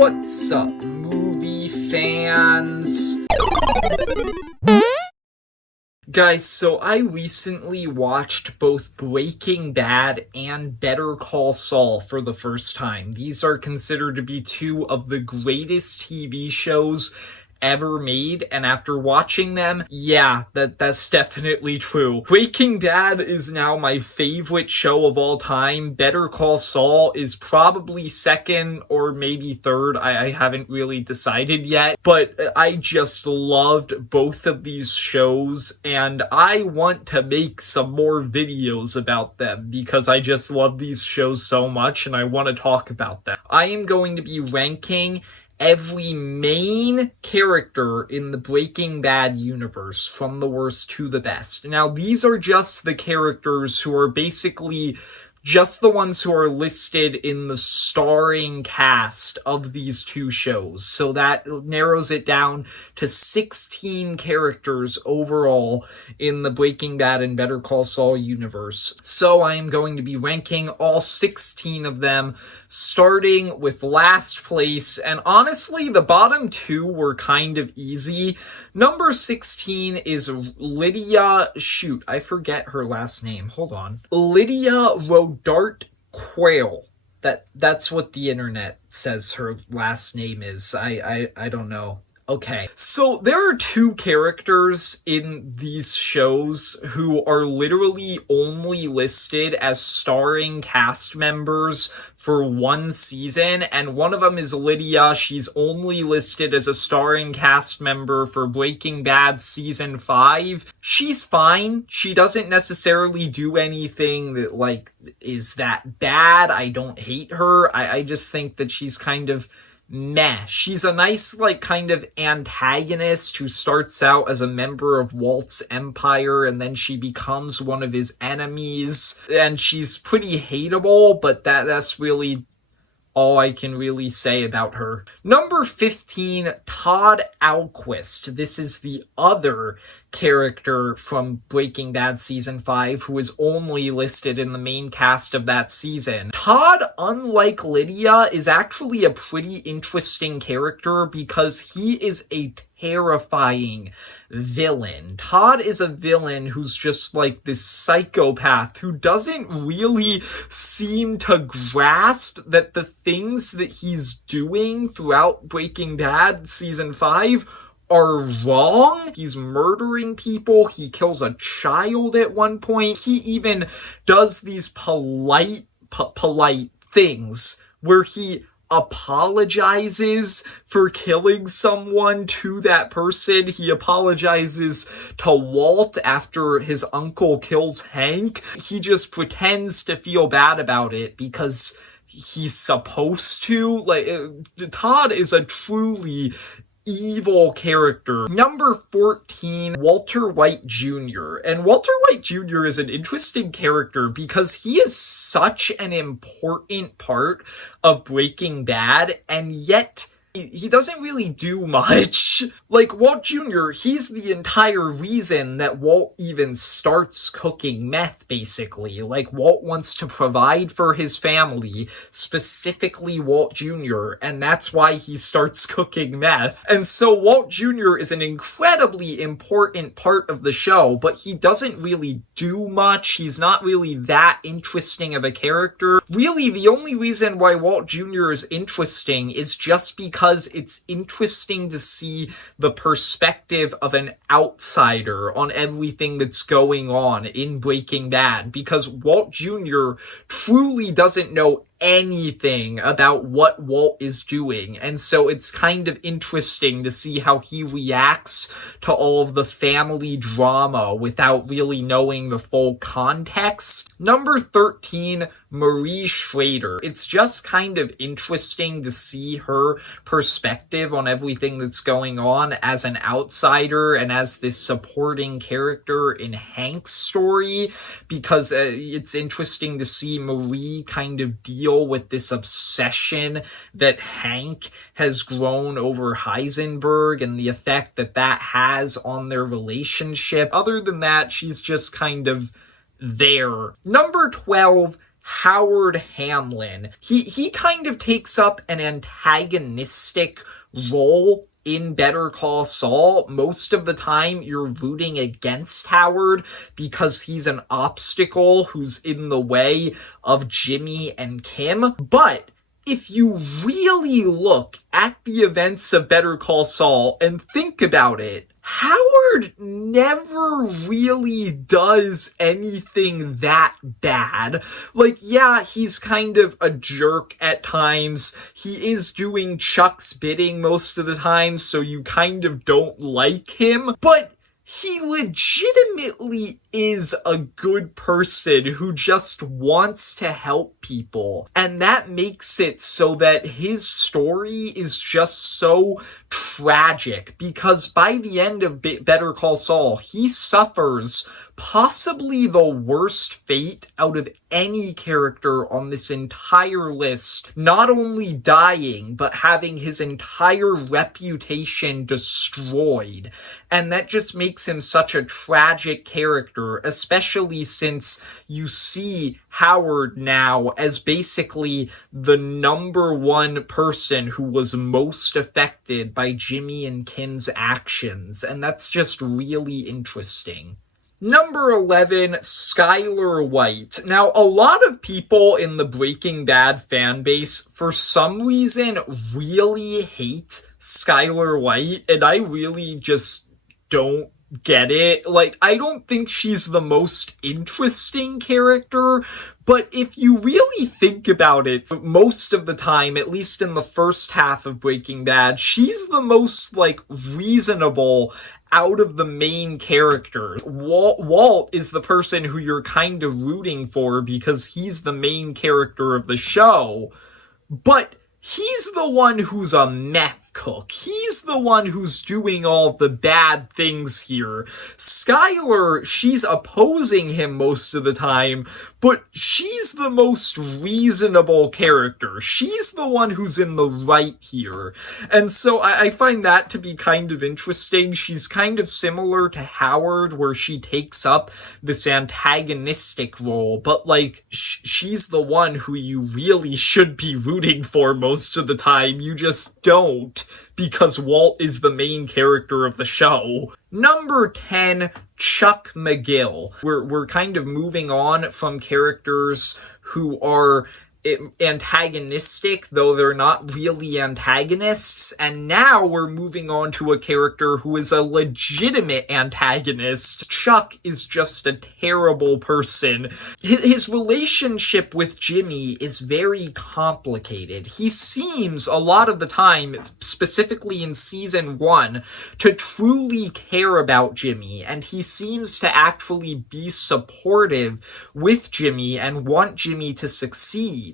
What's up, movie fans? Guys, so I recently watched both Breaking Bad and Better Call Saul for the first time. These are considered to be two of the greatest TV shows ever made, and after watching them, yeah, that's definitely true. Breaking Bad is now my favorite show of all time. Better Call Saul is probably second or maybe third. I haven't really decided yet, but I just loved both of these shows, and I want to make some more videos about them because I just love these shows so much and I want to talk about them. I am going to be ranking every main character in the Breaking Bad universe from the worst to the best. Now, these are just the characters who are basically just the ones who are listed in the starring cast of these two shows. So that narrows it down to 16 characters overall in the Breaking Bad and Better Call Saul universe. So I am going to be ranking all 16 of them, starting with last place. And honestly, the bottom two were kind of easy. Number 16 is Lydia, shoot, I forget her last name. Hold on. Lydia Rodarte-Quayle. That's what the internet says her last name is. I don't know. Okay, so there are two characters in these shows who are literally only listed as starring cast members for one season, and one of them is Lydia. She's only listed as a starring cast member for Breaking Bad Season 5. She's fine. She doesn't necessarily do anything that, is that bad. I don't hate her. I just think that she's kind of meh. She's a nice, kind of antagonist who starts out as a member of Walt's empire, and then she becomes one of his enemies, and she's pretty hateable, but that's really all I can really say about her. Number 15, Todd Alquist. This is the other character from Breaking Bad Season 5 who is only listed in the main cast of that season. Todd, unlike Lydia, is actually a pretty interesting character because he is a terrifying villain. Todd is a villain who's just this psychopath who doesn't really seem to grasp that the things that he's doing throughout Breaking Bad Season 5 are wrong. He's murdering people. He kills a child at one point. He even does these polite things where he apologizes for killing someone to that person. He apologizes to Walt after his uncle kills Hank. He just pretends to feel bad about it because he's supposed to. Todd is a truly evil character. Number 14, Walter White Jr. And Walter White Jr. is an interesting character because he is such an important part of Breaking Bad, and yet he doesn't really do much. Walt Jr., he's the entire reason that Walt even starts cooking meth, basically. Walt wants to provide for his family, specifically Walt Jr., and that's why he starts cooking meth. And so Walt Jr. is an incredibly important part of the show, but he doesn't really do much. He's not really that interesting of a character. Really, the only reason why Walt Jr. is interesting is just because it's interesting to see the perspective of an outsider on everything that's going on in Breaking Bad, because Walt Jr. truly doesn't know anything about what Walt is doing, and so it's kind of interesting to see how he reacts to all of the family drama without really knowing the full context. Number 13, Marie Schrader. It's just kind of interesting to see her perspective on everything that's going on as an outsider and as this supporting character in Hank's story, because it's interesting to see Marie kind of deal with this obsession that Hank has grown over Heisenberg and the effect that has on their relationship. Other than that, she's just kind of there. Number 12, Howard Hamlin. He kind of takes up an antagonistic role in Better Call Saul. Most of the time, you're rooting against Howard because he's an obstacle who's in the way of Jimmy and Kim. But if you really look at the events of Better Call Saul and think about it, Howard never really does anything that bad. Like, yeah, he's kind of a jerk at times. He is doing Chuck's bidding most of the time, so you kind of don't like him. But he legitimately is a good person who just wants to help people. And that makes it so that his story is just so tragic, because by the end of Better Call Saul, he suffers possibly the worst fate out of any character on this entire list. Not only dying, but having his entire reputation destroyed. And that just makes him such a tragic character, especially since you see Howard now as basically the number one person who was most affected by Jimmy and Kim's actions. And that's just really interesting. Number 11, Skyler White. Now, a lot of people in the Breaking Bad fan base, for some reason, really hate Skyler White, and I really just don't get it. Like, I don't think she's the most interesting character, but if you really think about it, most of the time, at least in the first half of Breaking Bad, she's the most, like, reasonable out of the main characters. Walt is the person who you're kind of rooting for because he's the main character of the show, but he's the one who's a meth cook. He's the one who's doing all the bad things here. Skyler, she's opposing him most of the time, but she's the most reasonable character. She's the one who's in the right here. And so I find that to be kind of interesting. She's kind of similar to Howard, where she takes up this antagonistic role, but like, she's the one who you really should be rooting for most of the time. You just don't, because Walt is the main character of the show. Number 10, Chuck McGill. We're kind of moving on from characters who are antagonistic, though they're not really antagonists, and now we're moving on to a character who is a legitimate antagonist. Chuck is just a terrible person. His relationship with Jimmy is very complicated. He seems, a lot of the time, specifically in season 1, to truly care about Jimmy, and he seems to actually be supportive with Jimmy and want Jimmy to succeed.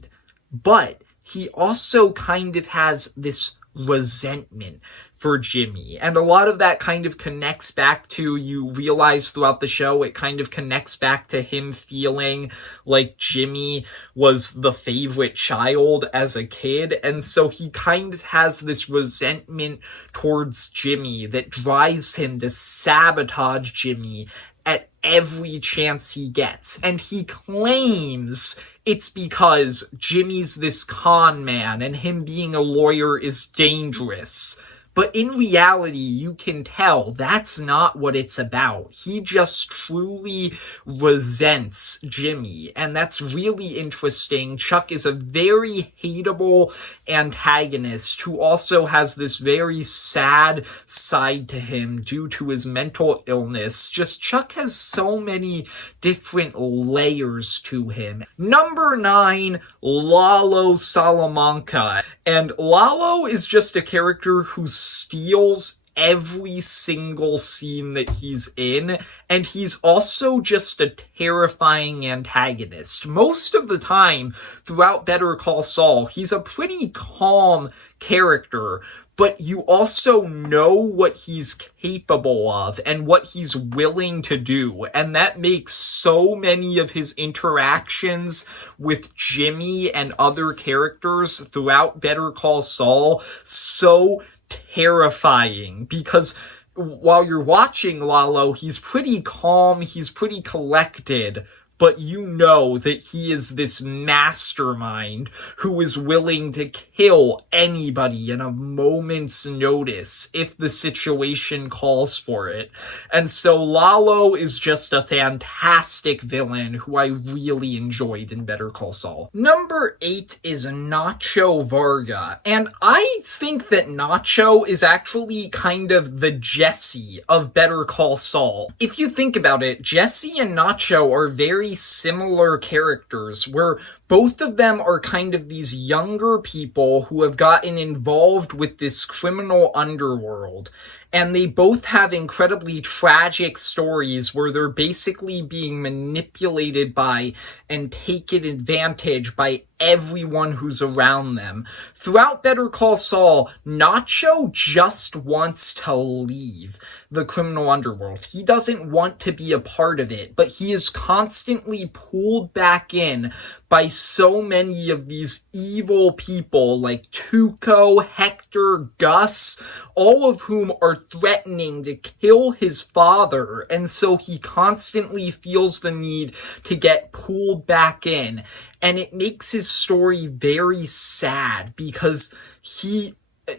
But he also kind of has this resentment for Jimmy. And a lot of that kind of connects back to, you realize throughout the show, it kind of connects back to him feeling like Jimmy was the favorite child as a kid. And so he kind of has this resentment towards Jimmy that drives him to sabotage Jimmy at every chance he gets. And he claims it's because Jimmy's this con man and him being a lawyer is dangerous. But in reality, you can tell that's not what it's about. He just truly resents Jimmy, and that's really interesting. Chuck is a very hateable antagonist who also has this very sad side to him due to his mental illness. Just Chuck has so many different layers to him. Number 9, Lalo Salamanca. And Lalo is just a character who steals every single scene that he's in, and he's also just a terrifying antagonist. Most of the time throughout Better Call Saul, he's a pretty calm character, but you also know what he's capable of and what he's willing to do. And that makes so many of his interactions with Jimmy and other characters throughout Better Call Saul so terrifying, because while you're watching Lalo, he's pretty calm, he's pretty collected, but you know that he is this mastermind who is willing to kill anybody in a moment's notice if the situation calls for it. And so Lalo is just a fantastic villain who I really enjoyed in Better Call Saul. Number 8 is Nacho Varga, and I think that Nacho is actually kind of the Jesse of Better Call Saul. If you think about it, Jesse and Nacho are very similar characters, where both of them are kind of these younger people who have gotten involved with this criminal underworld. And they both have incredibly tragic stories where they're basically being manipulated by and taken advantage by everyone who's around them. Throughout Better Call Saul, Nacho just wants to leave the criminal underworld. He doesn't want to be a part of it, but he is constantly pulled back in by so many of these evil people like Tuco, Hector, Gus, all of whom are threatening to kill his father, and so he constantly feels the need to get pulled back in. And it makes his story very sad because he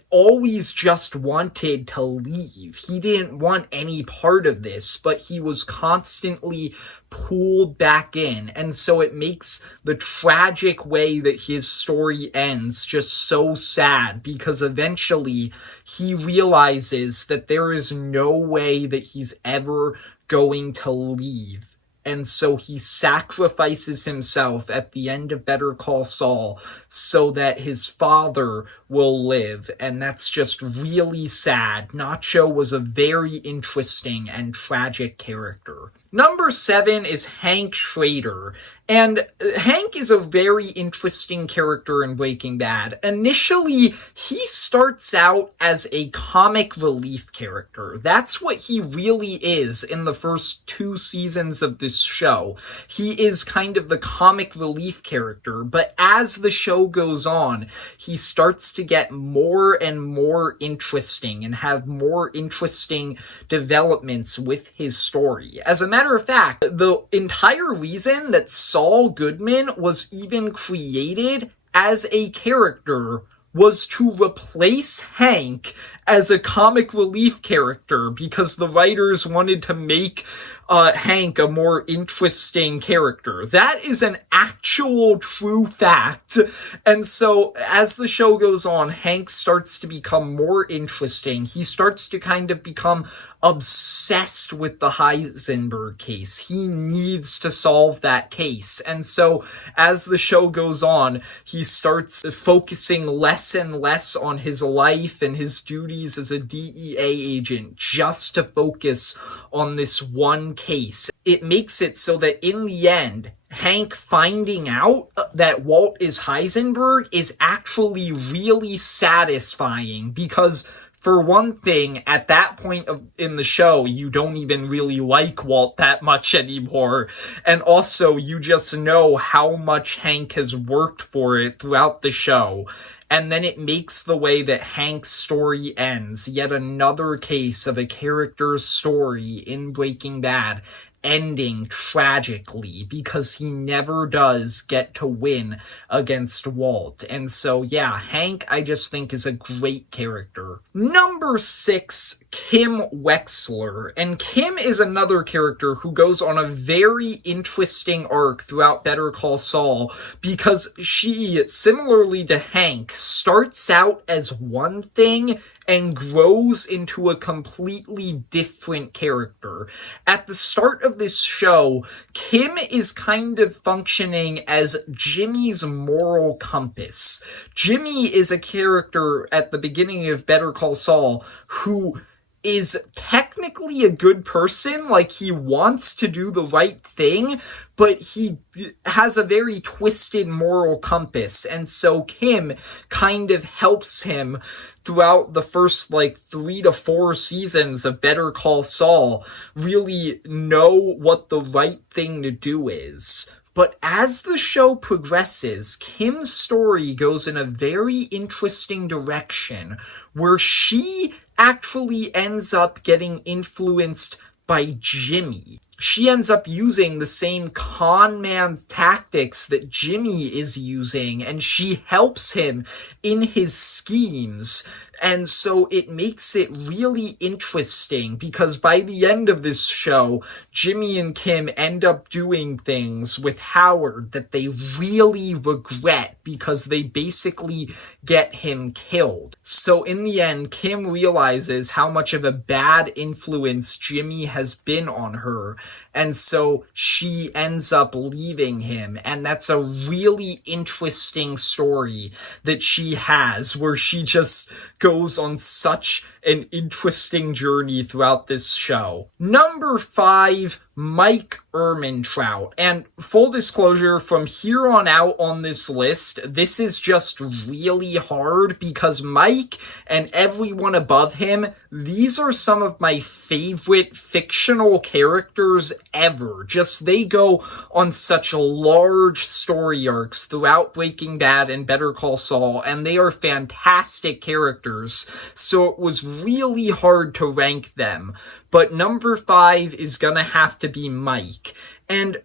always just wanted to leave. He didn't want any part of this, but he was constantly pulled back in. And so it makes the tragic way that his story ends just so sad, because eventually he realizes that there is no way that he's ever going to leave. And so he sacrifices himself at the end of Better Call Saul so that his father will live. And that's just really sad. Nacho was a very interesting and tragic character. Number 7 is Hank Schrader. And Hank is a very interesting character in Breaking Bad. Initially, he starts out as a comic relief character. That's what he really is in the first 2 seasons of this show. He is kind of the comic relief character, but as the show goes on, he starts to get more and more interesting and have more interesting developments with his story. As a matter of fact, the entire reason that Saul Goodman was even created as a character was to replace Hank as a comic relief character, because the writers wanted to make Hank a more interesting character. That is an actual true fact. And so as the show goes on, Hank starts to become more interesting. He starts to kind of become obsessed with the Heisenberg case. He needs to solve that case. And so as the show goes on, he starts focusing less and less on his life and his duties as a DEA agent just to focus on this one case. It makes it so that in the end, Hank finding out that Walt is Heisenberg is actually really satisfying, because for one thing, at that point in the show, you don't even really like Walt that much anymore. And also, you just know how much Hank has worked for it throughout the show. And then it makes the way that Hank's story ends, yet another case of a character's story in Breaking Bad ending tragically, because he never does get to win against Walt. And so, yeah, Hank, I just think, is a great character. Number 6, Kim Wexler. And Kim is another character who goes on a very interesting arc throughout Better Call Saul, because she, similarly to Hank, starts out as one thing and grows into a completely different character. At the start of this show, Kim is kind of functioning as Jimmy's moral compass. Jimmy is a character at the beginning of Better Call Saul who is technically a good person, like he wants to do the right thing, but he has a very twisted moral compass, and so Kim kind of helps him throughout the first 3 to 4 seasons of Better Call Saul really know what the right thing to do is. But as the show progresses, Kim's story goes in a very interesting direction, where she actually ends up getting influenced by Jimmy. she ends up using the same con man tactics that Jimmy is using, and she helps him in his schemes. And so it makes it really interesting because by the end of this show, Jimmy and Kim end up doing things with Howard that they really regret because they basically get him killed. So in the end, Kim realizes how much of a bad influence Jimmy has been on her, and so she ends up leaving him. And that's a really interesting story that she has, where she just goes on such an interesting journey throughout this show. Number 5, Mike Ehrmantraut. And full disclosure, from here on out on this list, this is just really hard because Mike and everyone above him, these are some of my favorite fictional characters ever. Just they go on such large story arcs throughout Breaking Bad and Better Call Saul, and they are fantastic characters. So it was really hard to rank them. But number 5 is gonna have to be Mike. And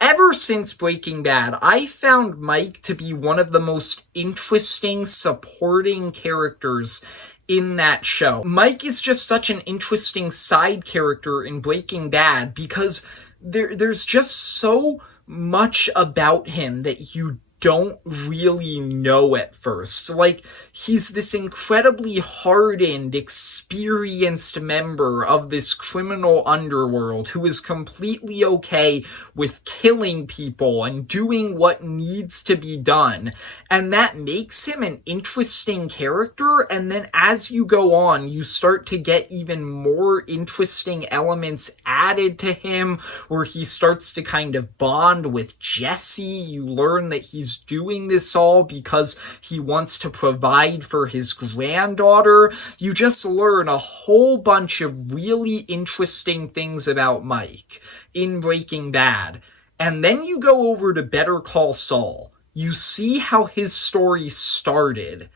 ever since Breaking Bad, I found Mike to be one of the most interesting supporting characters in that show. Mike is just such an interesting side character in Breaking Bad because there's just so much about him that you don't really know at first. Like, he's this incredibly hardened, experienced member of this criminal underworld who is completely okay with killing people and doing what needs to be done. And that makes him an interesting character, and then as you go on, you start to get even more interesting elements added to him, where he starts to kind of bond with Jesse. You learn that he's doing this all because he wants to provide for his granddaughter. You just learn a whole bunch of really interesting things about Mike in Breaking Bad. And then you go over to Better Call Saul. You see how his story started.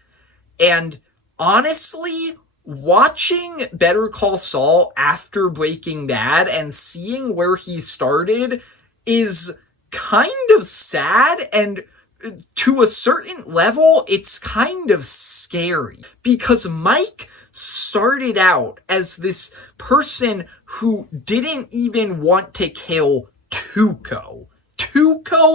And honestly, watching Better Call Saul after Breaking Bad and seeing where he started is kind of sad, and to a certain level, it's kind of scary. Because Mike started out as this person who didn't even want to kill Tuco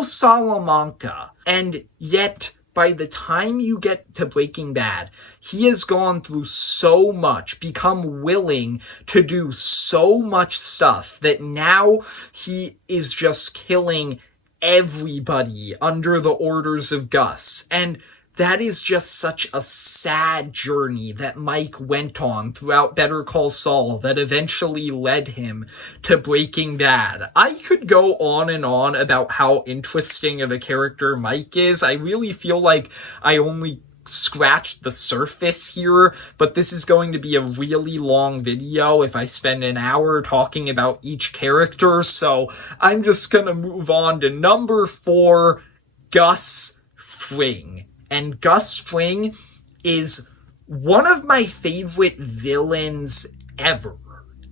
Salamanca. And yet, by the time you get to Breaking Bad, he has gone through so much, become willing to do so much stuff, that now he is just killing everybody under the orders of Gus. And that is just such a sad journey that Mike went on throughout Better Call Saul that eventually led him to Breaking Bad. I could go on and on about how interesting of a character Mike is. I really feel like I only scratched the surface here, but this is going to be a really long video if I spend an hour talking about each character, so I'm just gonna move on to number 4, Gus Fring. And Gus Fring is one of my favorite villains ever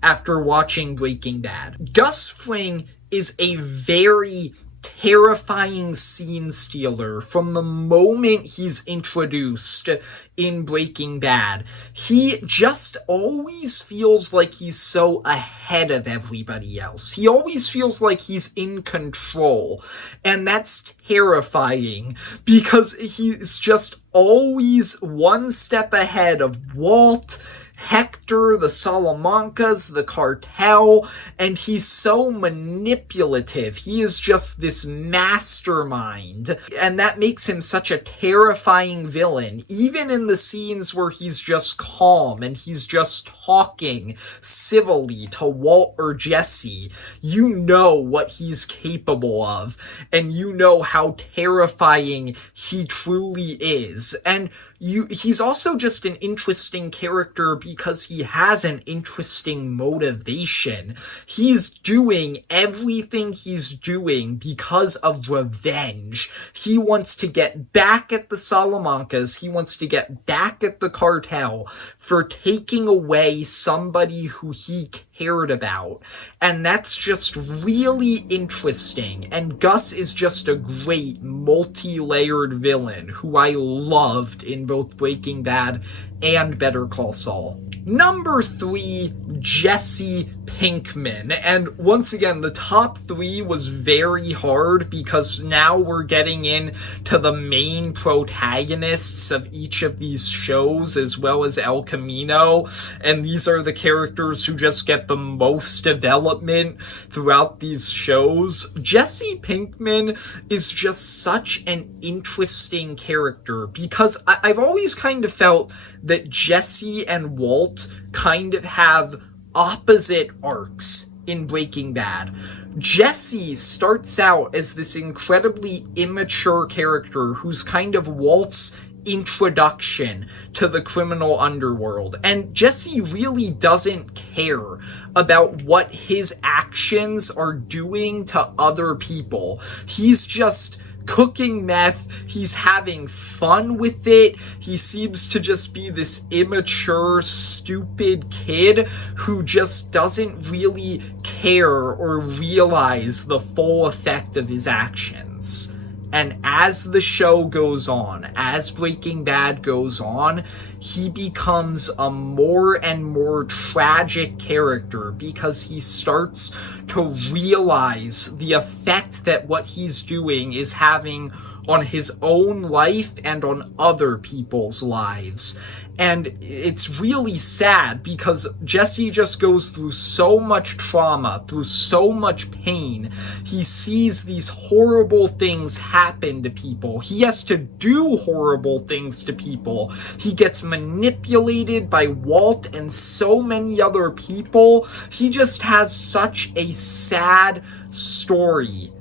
after watching Breaking Bad. Gus Fring is a very terrifying scene stealer from the moment he's introduced in Breaking Bad. He just always feels like he's so ahead of everybody else. He always feels like he's in control. And that's terrifying because he's just always one step ahead of Walt, Hector, the Salamancas, the cartel, and he's so manipulative. He is just this mastermind, and that makes him such a terrifying villain. Even in the scenes where he's just calm and he's just talking civilly to Walt or Jesse, you know what he's capable of, and you know how terrifying he truly is. And he's also just an interesting character because he has an interesting motivation. He's doing everything he's doing because of revenge. He wants to get back at the Salamancas. He wants to get back at the cartel for taking away somebody who he cared about. And that's just really interesting. And Gus is just a great multi-layered villain who I loved in both Breaking Bad and Better Call Saul. Number 3, Jesse Pinkman. And once again, the top 3 was very hard because now we're getting in to the main protagonists of each of these shows as well as El Camino. And these are the characters who just get the most development throughout these shows. Jesse Pinkman is just such an interesting character because I've always kind of felt that Jesse and Walt kind of have opposite arcs in Breaking Bad. Jesse starts out as this incredibly immature character who's kind of Walt's introduction to the criminal underworld. And Jesse really doesn't care about what his actions are doing to other people. He's just cooking meth, he's having fun with it, he seems to just be this immature, stupid kid who just doesn't really care or realize the full effect of his actions. And as the show goes on, as Breaking Bad goes on, he becomes a more and more tragic character because he starts to realize the effect that what he's doing is having on his own life and on other people's lives. And it's really sad because Jesse just goes through so much trauma, through so much pain. He sees these horrible things happen to people. He has to do horrible things to people. He gets manipulated by Walt and so many other people. He just has such a sad story.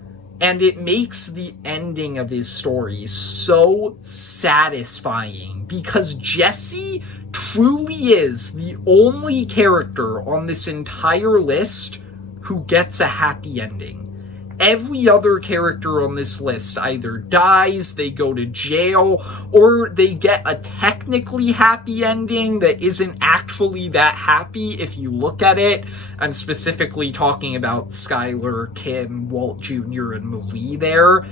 And it makes the ending of his story so satisfying because Jesse truly is the only character on this entire list who gets a happy ending. Every other character on this list either dies, they go to jail, or they get a technically happy ending that isn't actually that happy if you look at it. I'm specifically talking about Skyler, Kim, Walt Jr., and Marie there.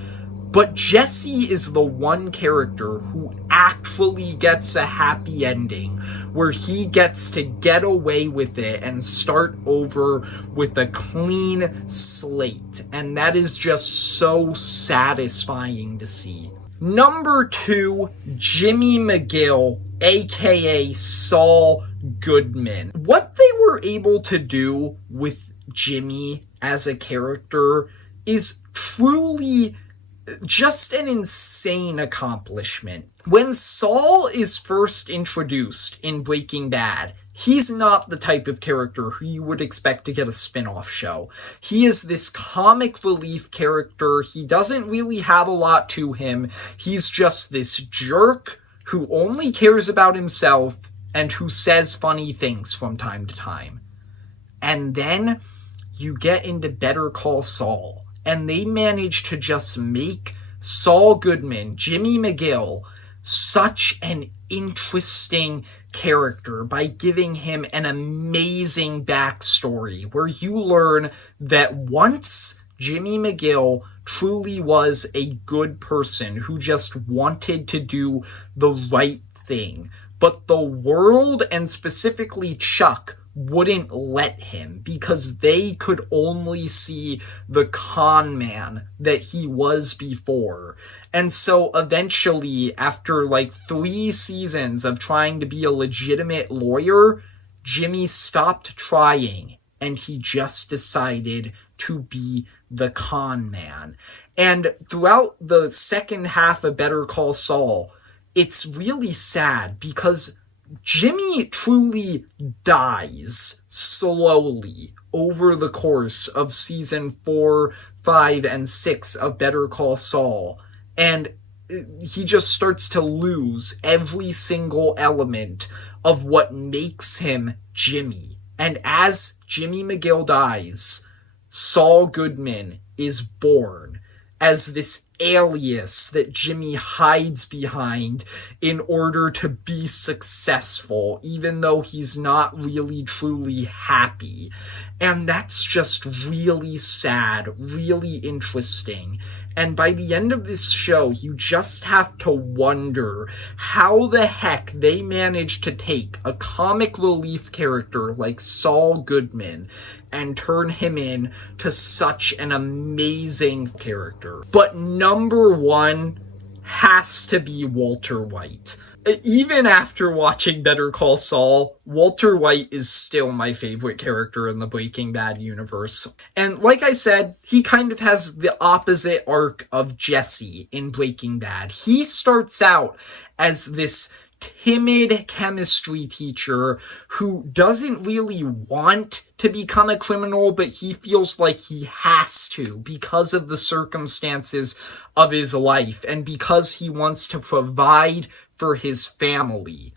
But Jesse is the one character who actually gets a happy ending, where he gets to get away with it and start over with a clean slate. And that is just so satisfying to see. Number 2, Jimmy McGill, aka Saul Goodman. What they were able to do with Jimmy as a character is truly just an insane accomplishment. When Saul is first introduced in Breaking Bad, he's not the type of character who you would expect to get a spin-off show. He is this comic relief character. He doesn't really have a lot to him. He's just this jerk who only cares about himself and who says funny things from time to time. And then you get into Better Call Saul, and they managed to just make Saul Goodman, Jimmy McGill, such an interesting character by giving him an amazing backstory where you learn that once Jimmy McGill truly was a good person who just wanted to do the right thing, but the world and specifically Chuck wouldn't let him because they could only see the con man that he was before. And so eventually, after like 3 seasons of trying to be a legitimate lawyer, Jimmy stopped trying and he just decided to be the con man. And throughout the second half of Better Call Saul, it's really sad because Jimmy truly dies slowly over the course of season 4, 5, and 6 of Better Call Saul. And he just starts to lose every single element of what makes him Jimmy. And as Jimmy McGill dies, Saul Goodman is born. as this alias that Jimmy hides behind in order to be successful, even though he's not really truly happy. And that's just really sad, really interesting. And by the end of this show, you just have to wonder how the heck they managed to take a comic relief character like Saul Goodman and turn him in to such an amazing character. But number one has to be Walter White. Even after watching Better Call Saul, Walter White is still my favorite character in the Breaking Bad universe. And like I said, he kind of has the opposite arc of Jesse in Breaking Bad. He starts out as this timid chemistry teacher who doesn't really want to become a criminal, but he feels like he has to because of the circumstances of his life and because he wants to provide for his family.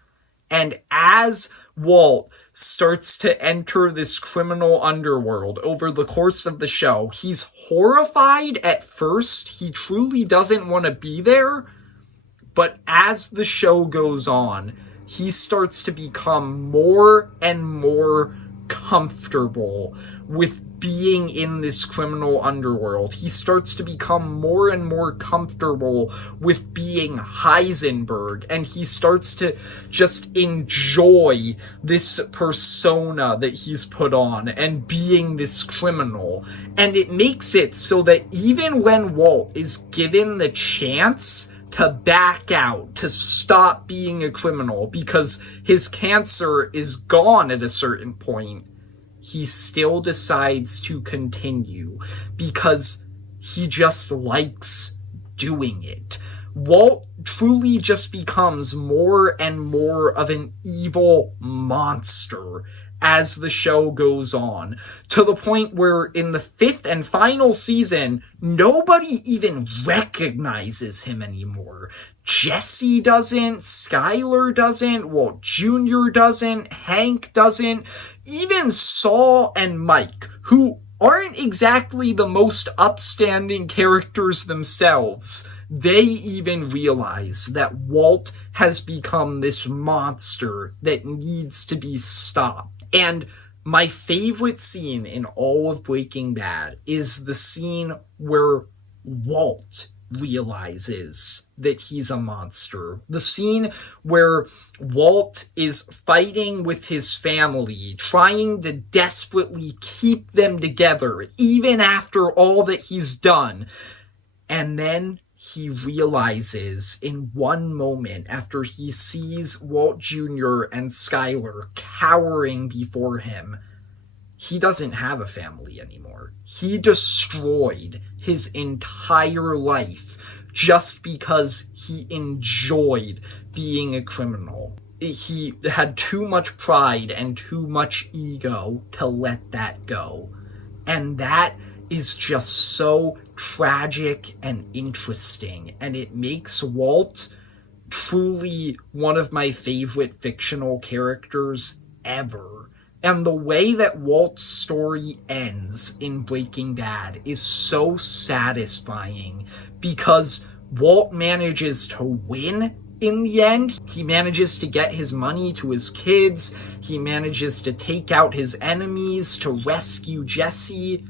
And as Walt starts to enter this criminal underworld over the course of the show, he's horrified at first. He truly doesn't want to be there. But as the show goes on, he starts to become more and more comfortable with being in this criminal underworld. He starts to become more and more comfortable with being Heisenberg, and he starts to just enjoy this persona that he's put on and being this criminal. And it makes it so that even when Walt is given the chance to back out, to stop being a criminal because his cancer is gone at a certain point, he still decides to continue because he just likes doing it. Walt truly just becomes more and more of an evil monster as the show goes on, to the point where in the 5th and final season, nobody even recognizes him anymore. Jesse doesn't, Skyler doesn't, Walt Jr. doesn't, Hank doesn't, even Saul and Mike, who aren't exactly the most upstanding characters themselves, they even realize that Walt has become this monster that needs to be stopped. And my favorite scene in all of Breaking Bad is the scene where Walt realizes that he's a monster. The scene where Walt is fighting with his family, trying to desperately keep them together, even after all that he's done. And then he realizes in one moment, after he sees Walt Jr. and Skyler cowering before him, he doesn't have a family anymore. He destroyed his entire life just because he enjoyed being a criminal. He had too much pride and too much ego to let that go. And that is just so tragic and interesting, and it makes Walt truly one of my favorite fictional characters ever. And the way that Walt's story ends in Breaking Bad is so satisfying because Walt manages to win in the end. He manages to get his money to his kids. He manages to take out his enemies, to rescue Jesse.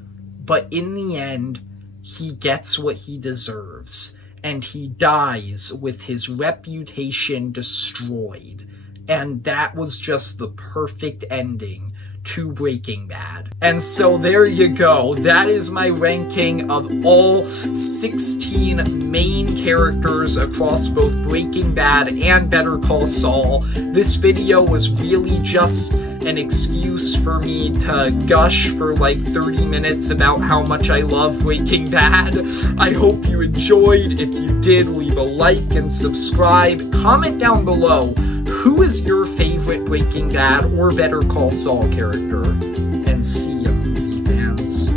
But in the end, he gets what he deserves, and he dies with his reputation destroyed. And that was just the perfect ending to Breaking Bad. And so there you go. That is my ranking of all 16 main characters across both Breaking Bad and Better Call Saul. This video was really just an excuse for me to gush for like 30 minutes about how much I love Breaking Bad. I hope you enjoyed. If you did, leave a like and subscribe. Comment down below, who is your favorite Breaking Bad or Better Call Saul character? And see ya, movie fans.